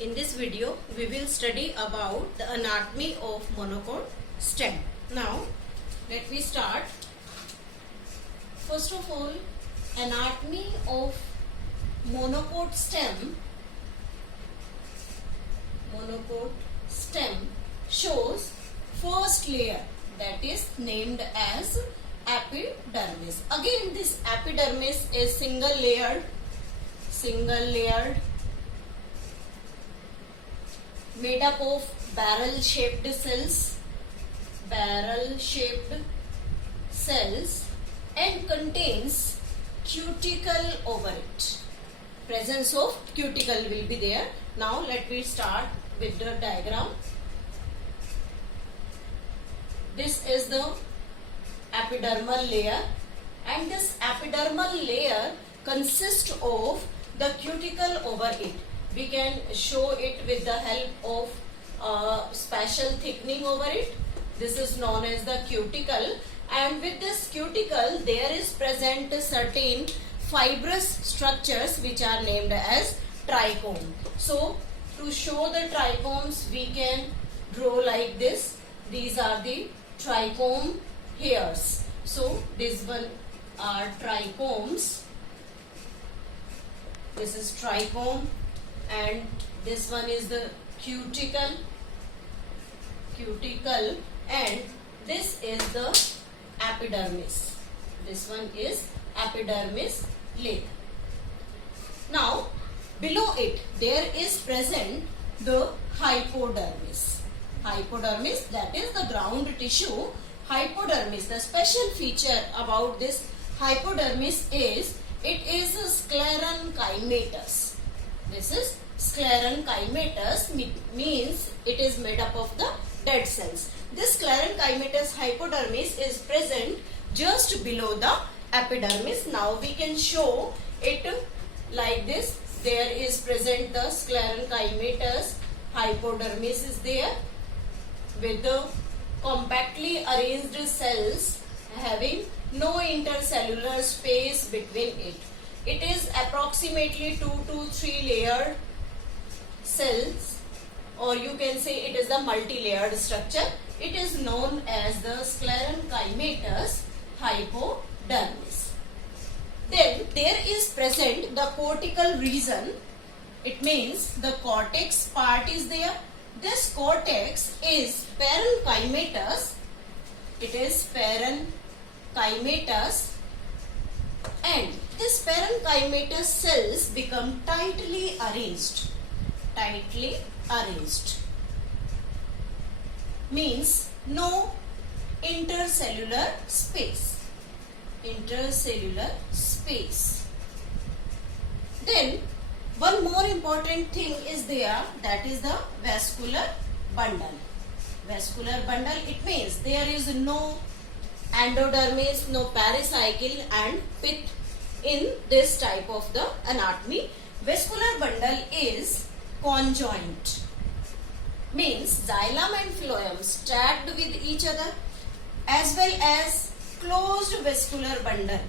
In this video, we will study about the anatomy of monocot stem. Now, let me start. First of all, anatomy of monocot stem. Monocot stem shows first layer, that is named as epidermis. Again, this epidermis is single layered, made up of barrel-shaped cells, and contains cuticle over it. Presence of cuticle will be there. Now let me start with the diagram. This is the epidermal layer, and this epidermal layer consists of the cuticle over it. We can show it with the help of special thickening over it. This is known as the cuticle, and with this cuticle there is present certain fibrous structures which are named as trichome. So to show the trichomes, we can draw like this. These are the trichome hairs. So this one are trichomes. This is trichome, and this one is the cuticle, and this is the epidermis. This one is epidermis layer. Now below it there is present the hypodermis. Hypodermis, that is the ground tissue. Hypodermis, the special feature about this hypodermis is it is a sclerenchymatous. This is sclerenchymatous, means it is made up of the dead cells. This sclerenchymatous hypodermis is present just below the epidermis. Now we can show it like this. There is present the sclerenchymatous hypodermis is there with the compactly arranged cells having no intercellular space between it. It is approximately 2 to 3 layered cells, or you can say it is the multi-layered structure. It is known as the sclerenchymatous hypodermis. Then there is present the cortical region. It means the cortex part is there. This cortex is parenchymatous. It is parenchymatous, and this parenchymatous cells become tightly arranged. Means no intercellular space. Then one more important thing is there, that is the vascular bundle. It means there is no endodermis, no pericycle and pith in this type of the anatomy. Vascular bundle is conjoint, means xylem and phloem stacked with each other, as well as closed vascular bundle.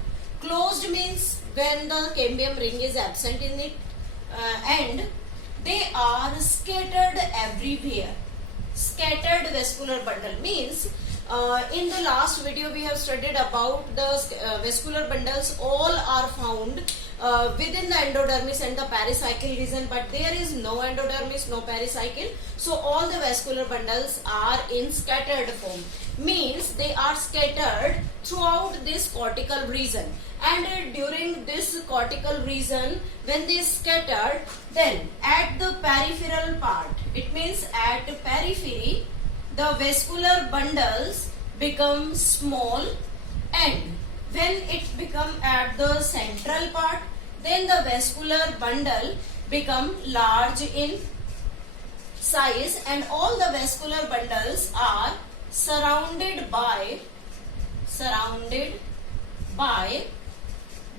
Closed means when the cambium ring is absent in it, and they are scattered everywhere. Scattered vascular bundle means in the last video we have studied about the vascular bundles. All are found within the endodermis and the pericycle region, but there is no endodermis, no pericycle. So all the vascular bundles are in scattered form, means they are scattered throughout this cortical region. And during this cortical region, when they scattered, then at the peripheral part, it means at periphery, the vascular bundles become small, and when it become at the central part, then the vascular bundle become large in size, and all the vascular bundles are surrounded by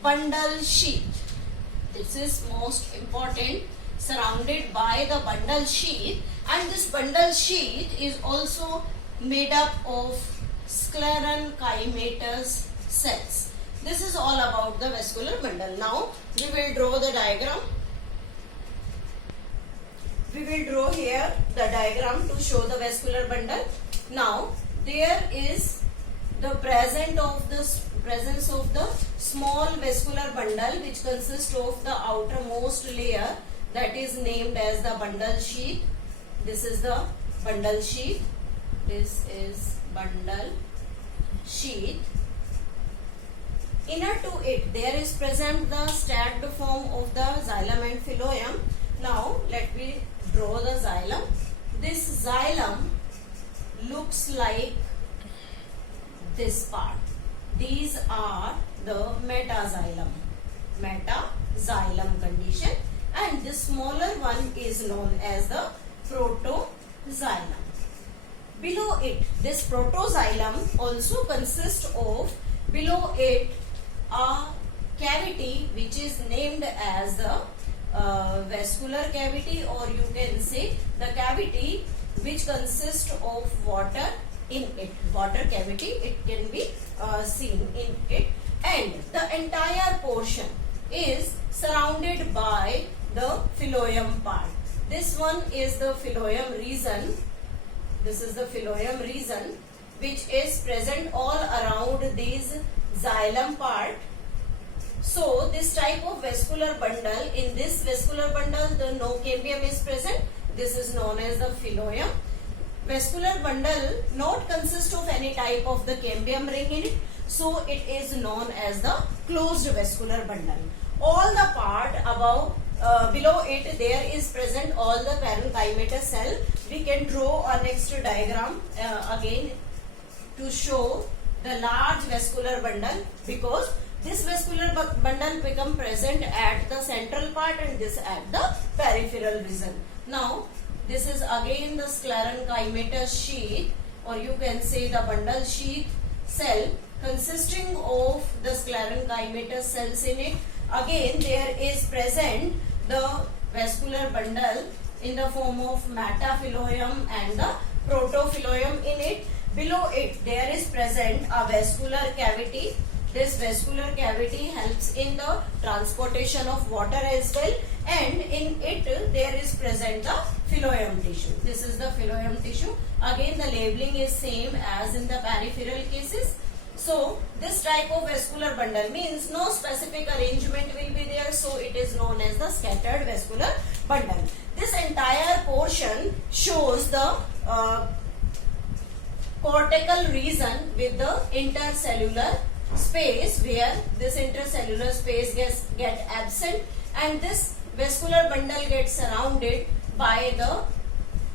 bundle sheath. This is most important, surrounded by the bundle sheath, and this bundle sheath is also made up of sclerenchymatous cells. This is all about the vascular bundle. Now we will draw the diagram. we will draw here the diagram to show the vascular bundle. Now there is the presence of the small vascular bundle, which consists of the outermost layer, that is named as the bundle sheath. This is the bundle sheath. This is bundle sheath. Inner to it there is present the stacked form of the xylem and phloem. Now let me draw the xylem. This xylem looks like this part. These are the metaxylem condition, and the smaller one is known as the protoxylem. Below it, this protoxylem also consists of, below it, a cavity which is named as the vascular cavity, or you can say the cavity which consists of water in it. Water cavity, it can be seen in it, and the entire portion is surrounded by the phloem part. This one is the phloem region. This is the phloem region which is present all around this xylem part. So this type of vascular bundle, in this vascular bundle the no cambium is present. This is known as the phloem. Vascular bundle not consist of any type of the cambium ring in it, so it is known as the closed vascular bundle. All the part above, below it there is present all the parenchymatous cell. We can draw a next diagram again to show the large vascular bundle, because this vascular bundle become present at the central part and this at the peripheral region. Now this is again the sclerenchymatous sheath, or you can say the bundle sheath cell, consisting of the sclerenchymatous cells in it. Again there is present the vascular bundle in the form of metaphloem and the protophloem in it. Below it there is present a vascular cavity. This vascular cavity helps in the transportation of water as well, and in it there is present the phloem tissue. This is the phloem tissue. Again the labeling is same as in the peripheral cases. So this type of vascular bundle means no specific arrangement will be there, so it is known as the scattered vascular bundle. This entire portion shows the cortical region with the intercellular space, where this intercellular space get absent, and this vascular bundle gets surrounded by the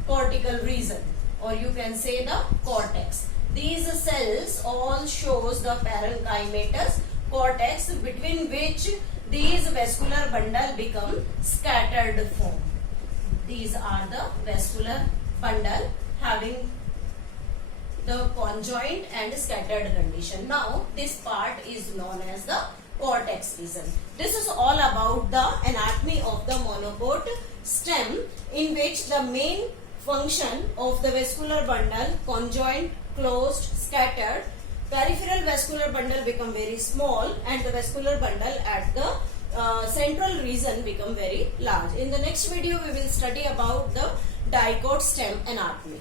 cortical region, or you can say the cortex. These cells all shows the parenchymatous cortex, between which these vascular bundle become scattered form. These are the vascular bundle having the conjoined and scattered condition. Now this part is known as the cortex region. This is all about the anatomy of the monocot stem, in which the main function of the vascular bundle, conjoined, closed, scattered, peripheral vascular bundle become very small, and the vascular bundle at the central region become very large. In the next video we will study about the dicot stem anatomy.